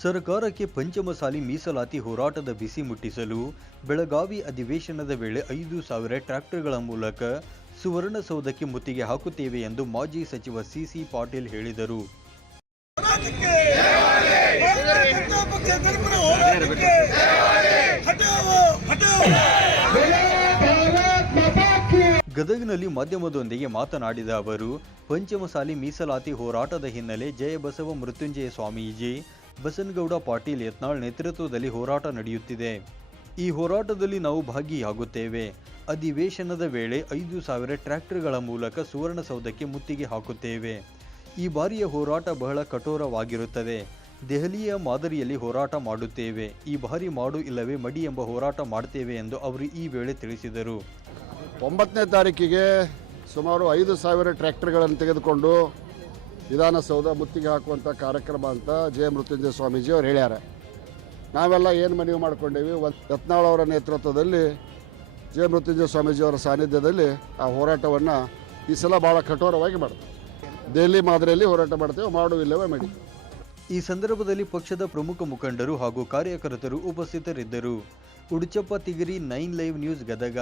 ಸರ್ಕಾರಕ್ಕೆ ಪಂಚಮಸಾಲಿ ಮೀಸಲಾತಿ ಹೋರಾಟದ ಬಿಸಿ ಮುಟ್ಟಿಸಲು ಬೆಳಗಾವಿ ಅಧಿವೇಶನದ ವೇಳೆ ಐದು ಸಾವಿರ ಟ್ರ್ಯಾಕ್ಟರ್ಗಳ ಮೂಲಕ ಸುವರ್ಣಸೌಧಕ್ಕೆ ಮುತ್ತಿಗೆ ಹಾಕುತ್ತೇವೆ ಎಂದು ಮಾಜಿ ಸಚಿವ ಸಿಸಿ ಪಾಟೀಲ್ ಹೇಳಿದರು. ಗದಗನಲ್ಲಿ ಮಾಧ್ಯಮದೊಂದಿಗೆ ಮಾತನಾಡಿದ ಅವರು ಪಂಚಮಸಾಲಿ ಮೀಸಲಾತಿ ಹೋರಾಟದ ಹಿನ್ನೆಲೆ ಜಯಬಸವ ಮೃತ್ಯುಂಜಯ ಸ್ವಾಮೀಜಿ ಬಸನಗೌಡ ಪಾಟೀಲ್ ಯತ್ನಾಳ್ ನೇತೃತ್ವದಲ್ಲಿ ಹೋರಾಟ ನಡೆಯುತ್ತಿದೆ. ಈ ಹೋರಾಟದಲ್ಲಿ ನಾವು ಭಾಗಿಯಾಗುತ್ತೇವೆ. ಅಧಿವೇಶನದ ವೇಳೆ ಐದು ಸಾವಿರ ಟ್ರ್ಯಾಕ್ಟರ್ಗಳ ಮೂಲಕ ಸುವರ್ಣಸೌಧಕ್ಕೆ ಮುತ್ತಿಗೆ ಹಾಕುತ್ತೇವೆ. ಈ ಬಾರಿಯ ಹೋರಾಟ ಬಹಳ ಕಠೋರವಾಗಿರುತ್ತದೆ. ದೆಹಲಿಯ ಮಾದರಿಯಲ್ಲಿ ಹೋರಾಟ ಮಾಡುತ್ತೇವೆ. ಈ ಬಾರಿ ಮಾಡು ಇಲ್ಲವೇ ಮಡಿ ಎಂಬ ಹೋರಾಟ ಮಾಡ್ತೇವೆ ಎಂದು ಅವರು ಈ ವೇಳೆ ತಿಳಿಸಿದರು. ಒಂಬತ್ತನೇ ತಾರೀಕಿಗೆ ಸುಮಾರು ಐದು ಸಾವಿರ ಟ್ರ್ಯಾಕ್ಟರ್ಗಳನ್ನು ತೆಗೆದುಕೊಂಡು ವಿಧಾನಸೌಧ ಮುತ್ತಿಗೆ ಹಾಕುವಂಥ ಕಾರ್ಯಕ್ರಮ ಅಂತ ಜಯ ಮೃತ್ಯುಂಜಯ ಸ್ವಾಮೀಜಿ ಅವ್ರು ಹೇಳ್ಯಾರ. ನಾವೆಲ್ಲ ಏನು ಮನವಿ ಮಾಡ್ಕೊಂಡೇವಿ? ಒಂದು ಯತ್ನಾಳ್ ಅವರ ನೇತೃತ್ವದಲ್ಲಿ ಜಯ ಮೃತ್ಯುಂಜಯ ಸ್ವಾಮೀಜಿ ಅವರ ಸಾನ್ನಿಧ್ಯದಲ್ಲಿ ಆ ಹೋರಾಟವನ್ನು ಈ ಸಲ ಭಾಳ ಕಠೋರವಾಗಿ ಮಾಡ್ತೇವೆ ದೆಹಲಿ ಮಾದರಿಯಲ್ಲಿ ಹೋರಾಟ ಮಾಡ್ತೇವೆ ಮಾಡುವಿಲ್ಲವೇ ಮಾಡಿ ಈ ಸಂದರ್ಭದಲ್ಲಿ ಪಕ್ಷದ ಪ್ರಮುಖ ಮುಖಂಡರು ಹಾಗೂ ಕಾರ್ಯಕರ್ತರು ಉಪಸ್ಥಿತರಿದ್ದರು. Uduchappa, Tigiri, nine live news, Gadag.